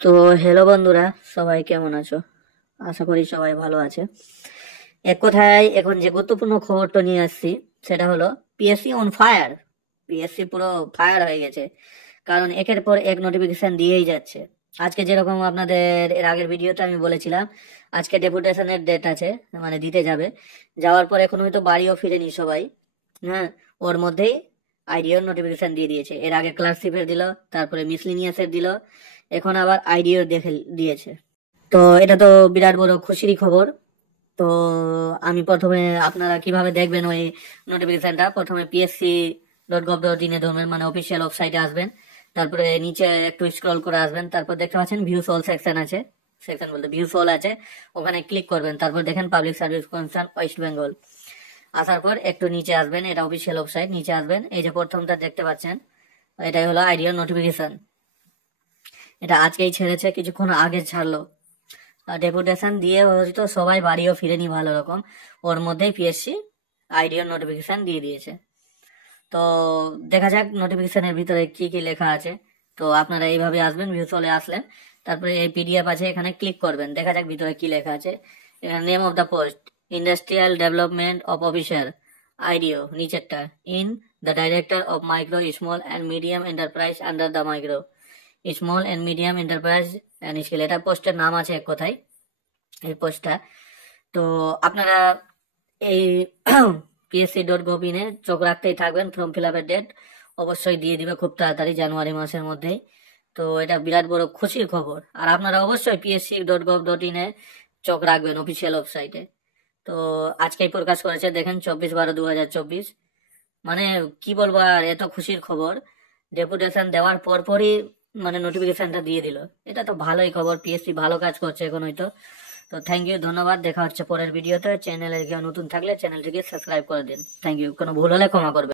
তো হ্যালো বন্ধুরা, সবাই কেমন আছো? আশা করি সবাই ভালো আছে। এক কথায় এখন যে গুরুত্বপূর্ণ খবরটা নিয়ে আসছি সেটা হলো পিএসসি অন ফায়ার। পিএসসি পুরো ফায়ার হয়ে গেছে, কারণ একের পর এক নোটিফিকেশন দিয়েই যাচ্ছে। আজকে যেরকম আপনাদের এর আগের ভিডিওতে আমি বলেছিলাম আজকে ডেপুটেশনের ডেট আছে, মানে দিতে যাবে। যাওয়ার পর এখন হয়তো বাড়িও ফিরেনি সবাই। হ্যাঁ, ওর মধ্যেই আইডিওর নোটিফিকেশন দিয়ে দিয়েছে। এর আগে ক্লার্কশিপের দিল, তারপরে মিসলিনিয়াসের দিল, এখন আবার আইডিওর দেখে দিয়েছে। তো এটা তো বিরাট বড় খুশিরই খবর। তো আমি প্রথমে, আপনারা কিভাবে দেখবেন ওই নোটিফিকেশনটা, প্রথমে psc.gov.in এ ধরবেন, মানে অফিসিয়াল ওয়েবসাইটে আসবেন। তারপরে নিচে একটু স্ক্রল করে আসবেন, তারপর দেখতে পাচ্ছেন ভিউস অল সেকশন আছে। সেকশন বলতে ভিউস অল আছে, ওখানে ক্লিক করবেন। তারপর দেখেন public service commission West Bengal. আসার পর একটু নিচে আসবেন, এটা অফিসিয়াল ওয়েবসাইট। নিচে আসবেন, এই যে প্রথমটা দেখতে পাচ্ছেন, এটাই হলো আইডিয়ার নোটিফিকেশন। এটা আজকেই ছেড়েছে, কিছুক্ষণ আগে ছাড়লো। ডেপুটেশন দিয়ে হয়তো সবাই বাড়িও ফিরেনি ভালো রকম, ওর মধ্যেই পিএসসি আইডিয়ার নোটিফিকেশন দিয়ে দিয়েছে। তো দেখা যাক নোটিফিকেশনের ভিতরে কি কি লেখা আছে। তো আপনারা এইভাবে আসবেন, ভিউ চলে আসলেন, তারপরে এই পিডিএফ আছে, এখানে ক্লিক করবেন। দেখা যাক ভিতরে কি লেখা আছে। Name of the post industrial development of officer IDO, নিচেরটা in the director of micro small and medium enterprise under the micro small and medium enterprise and skill. এটা পোস্টের নাম আছে এক কথায়, এই পোস্টটা। তো আপনারা এই psc.gov.in এ চোখ রাখতেই থাকবেন। ফর্ম ফিল আপের ডেট অবশ্যই দিয়ে দিবে খুব তাড়াতাড়ি, জানুয়ারি মাসের মধ্যেই। তো এটা বিরাট বড় খুশির খবর। আর আপনারা অবশ্যই psc.gov.in এ চোখ রাখবেন, অফিসিয়াল ওয়েবসাইটে। তো আজকেই প্রকাশ করেছে, দেখেন 24/12/2024। মানে কি বলবো আর, এত খুশির খবর। ডেপুটেশন দেওয়ার পরপরই মানে নোটিফিকেশনটা দিয়ে দিল। এটা তো ভালোই খবর, পিএসসি ভালো কাজ করছে এখন হয়তো। তো থ্যাংক ইউ, ধন্যবাদ। দেখা হচ্ছে পরের ভিডিওতে। চ্যানেলে কেউ নতুন থাকলে চ্যানেলটিকে সাবস্ক্রাইব করে দিন। Thank you. কোনো ভুল হলে ক্ষমা করবেন।